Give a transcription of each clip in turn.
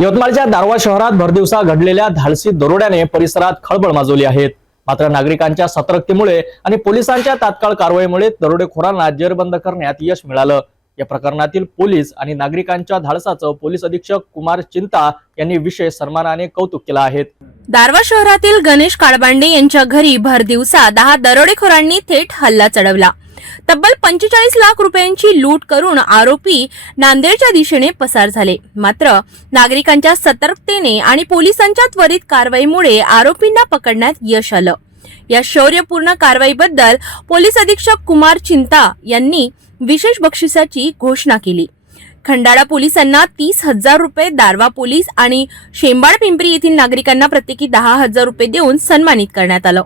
यवतमाळच्या दारव्हा शहरात भरदिवसा घडलेल्या धाडसी दरोड्याने परिसरात खळबळ माजवली आहे। मात्र नागरिकांच्या सतर्कतेमुळे आणि पोलिसांच्या तात्काळ कारवाईमुळे दरोडेखोरांना जेरबंद करण्यात यश मिळालं। या प्रकरणातील पोलीस आणि नागरिकांच्या धाडसाचं पोलीस अधीक्षक कुमार चिंता यांनी विशेष सन्मानाने कौतुक केलं आहे। दारव्हा शहरातील गणेश काळबांडे यांच्या घरी भरदिवसा 10 दरोडेखोरांनी थेट हल्ला चढवला। तब्बल 45 लाख रुपयांची लूट करून आरोपी नांदेडच्या दिशेने पसार झाले। मात्र नागरिकांच्या सतर्कतेने आणि पोलिसांच्या त्वरित कारवाईमुळे आरोपींना पकडण्यात यश आलं। या शौर्यपूर्ण कारवाईबद्दल पोलीस अधीक्षक कुमार चिंता यांनी विशेष बक्षिसाची घोषणा केली। खंडाळा पोलिसांना 30,000 रुपये, दारव्हा पोलीस आणि शेंबाड पिंपरी येथील नागरिकांना प्रत्येकी 10,000 रुपये देऊन सन्मानित करण्यात आलं।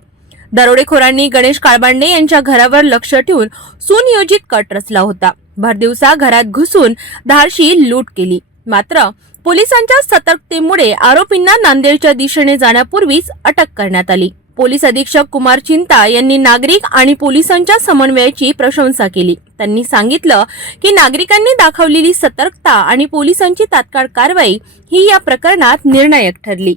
दरोडेखोरांनी गणेश काळबांडे यांच्या घरावर लक्ष ठेवून सुनियोजित कट रचला होता। भरदिवसा घरात घुसून धाडशी लूट केली। मात्र पोलिसांच्या सतर्कतेमुळे आरोपींना नांदेडच्या दिशेने जाण्यापूर्वीच अटक करण्यात आली। पोलीस अधीक्षक कुमार चिंता यांनी नागरिक आणि पोलिसांच्या समन्वयाची प्रशंसा केली। त्यांनी सांगितलं की नागरिकांनी दाखवलेली सतर्कता आणि पोलिसांची तात्काळ कारवाई ही या प्रकरणात निर्णायक ठरली।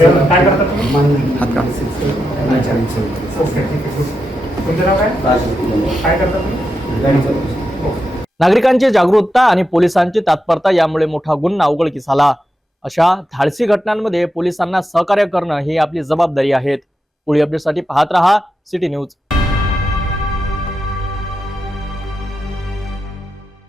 काय करता तुम्ही? ओके, ठीक आहे. तुमचं नाव काय करता तुम्ही? नागरिकांची जागरूकता आणि पोलिसांची तत्परता यामुळे मोठा गुन्हा उघडकीस आला। अशा धाडसी घटनांमध्ये पोलिसांना सहकार्य करणं ही आपली जबाबदारी आहे। पुढील अपडेटसाठी पाहत रहा सिटी न्यूज।